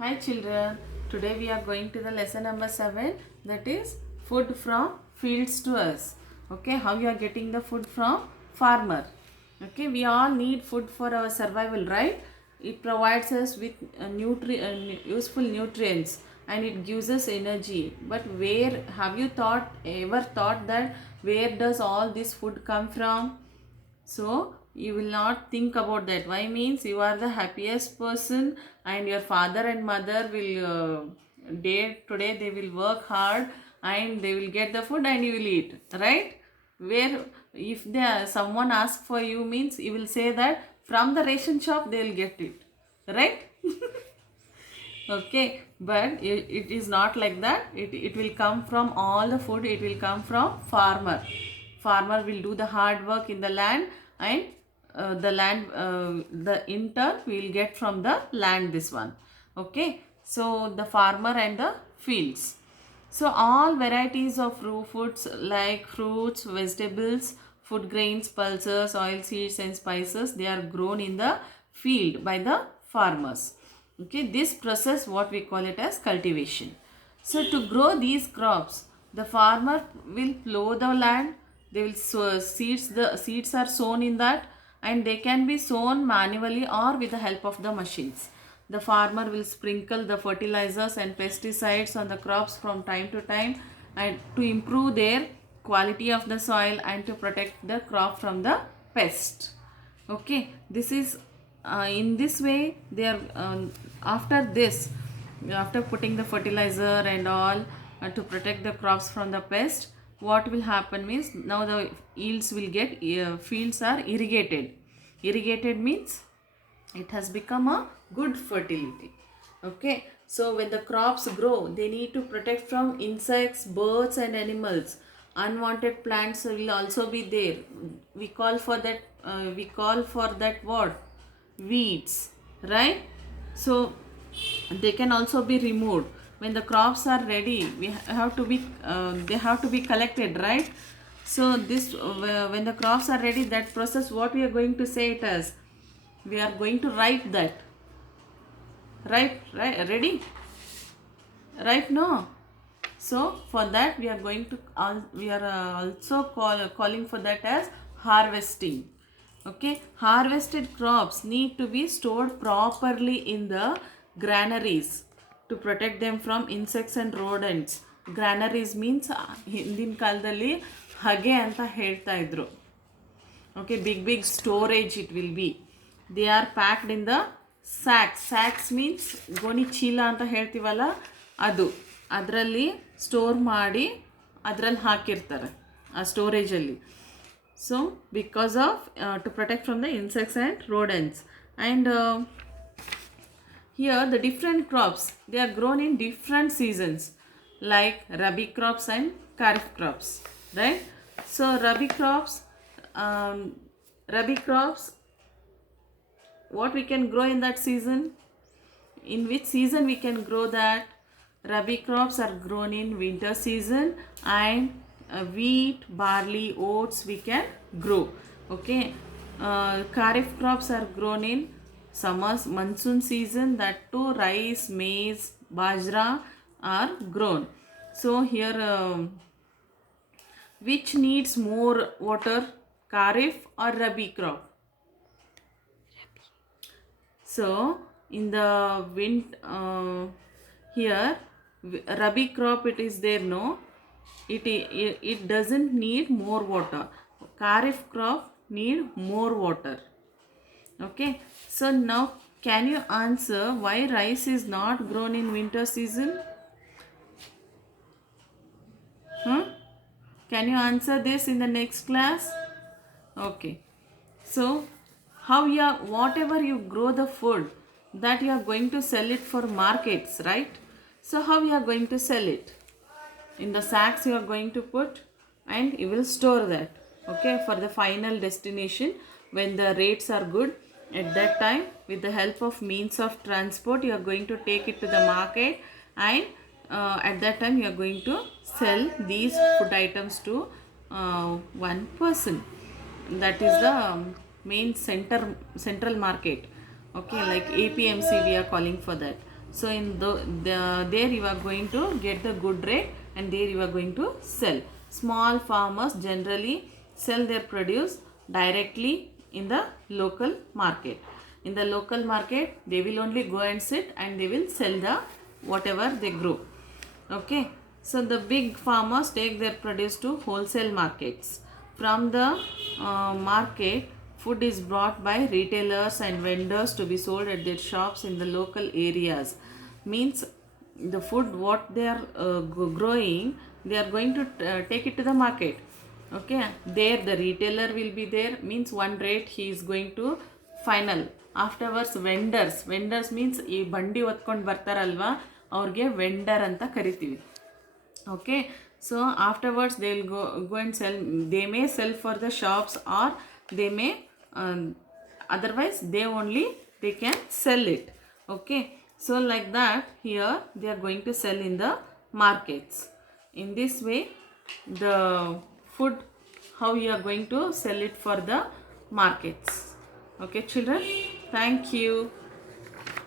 Hi children, today we are going to the lesson number 7, that is food from fields to us. Okay, how you are getting the food from farmer. Okay, we all need food for our survival, right? It provides us with useful nutrients and it gives us energy. But where have you ever thought that where does all this food come from? So you will not think about that. Why means you are the happiest person and your father and mother will today they will work hard and they will get the food and you will eat, right? Where if someone asks for you means you will say that from the ration shop they will get it, right? Okay, but it is not like that. It will come from all the food, it will come from farmer will do the hard work in the land and the in turn we will get from the land this one. Okay, so the farmer and the fields. So all varieties of raw foods like fruits, vegetables, food grains, pulses, oil seeds and spices, they are grown in the field by the farmers. Okay, this process what we call it as cultivation. So to grow these crops, the farmer will plow the land, they will sow seeds, the seeds are sown in that and they can be sown manually or with the help of the machines. The farmer will sprinkle the fertilizers and pesticides on the crops from time to time and to improve their quality of the soil and to protect the crop from the pest. Okay, this is in this way they are after this, after putting the fertilizer and all to protect the crops from the pest, what will happen means now the yields will get fields are irrigated means it has become a good fertility. Okay, so when the crops grow they need to protect from insects, birds and animals. Unwanted plants will also be there. We call for that what, weeds, right? So they can also be removed. When the crops are ready we have to be they have to be collected, right? So this when the crops are ready, that process what we are going to say it as, we are going to write that, right, ready, right? No, so for that we are going to we are also calling for that as harvesting. Okay, harvested crops need to be stored properly in the granaries to protect them from insects and rodents. Granaries means ಹಿಂದಿನ ಕಾಲದಲ್ಲಿ ಹಗೆ ಅಂತ ಹೇಳ್ತಾ ಇದ್ರು. Okay, big storage it will be. They are packed in the sacks means ಗೋಣಿ ಚೀಲ ಅಂತ ಹೇಳ್ತೀವಲ್ಲ ಅದು, ಅದರಲ್ಲಿ ಸ್ಟೋರ್ ಮಾಡಿ ಅದರಲ್ಲಿ ಹಾಕಿರ್ತಾರೆ ಆ ಸ್ಟೋರೇಜಲ್ಲಿ. So because of to protect from the insects and rodents. And here the different crops, they are grown in different seasons like rabi crops and kharif crops, right? So rabi crops what we can grow in that season, in which season we can grow that. Rabi crops are grown in winter season and wheat, barley, oats we can grow. Okay, kharif crops are grown in summer's monsoon season, that too rice, maize, bajra are grown. So here which needs more water, kharif or rabi crop? So in the wind here rabi crop it is there, no, it doesn't need more water. Kharif crop need more water. Okay, so now can you answer why rice is not grown in winter season? Can you answer this in the next class? Okay, so how you are, whatever you grow the food that you are going to sell it for markets, right? So how you are going to sell it? In the sacks you are going to put and you will store that, okay, for the final destination. When the rates are good, at that time with the help of means of transport you are going to take it to the market and at that time you are going to sell these food items to one person. That is the main central market. Okay, like APMC we are calling for that. So in there you are going to get the good rate, and there you are going to sell. Small farmers generally sell their produce directly in the local market. In the local market, they will only go and sit and they will sell the whatever they grow. Okay, so the big farmers take their produce to wholesale markets. From the market, food is brought by retailers and vendors to be sold at their shops in the local areas. Means the food what they are growing, they are going to take it to the market. Okay, there the retailer will be there, means one rate he is going to final. Afterwards vendors means ಈ ಬಂಡಿ ಹೊತ್ಕೊಂಡು ಬರ್ತಾರಲ್ವಾ, ಅವ್ರಿಗೆ vendor ಅಂತ ಕರಿತೀವಿ. Okay, so afterwards they will go and sell. They may sell for the shops, or they may otherwise they can sell it. Okay, so like that here they are going to sell in the markets. In this way the food, how you are going to sell it for the markets. Okay children, thank you.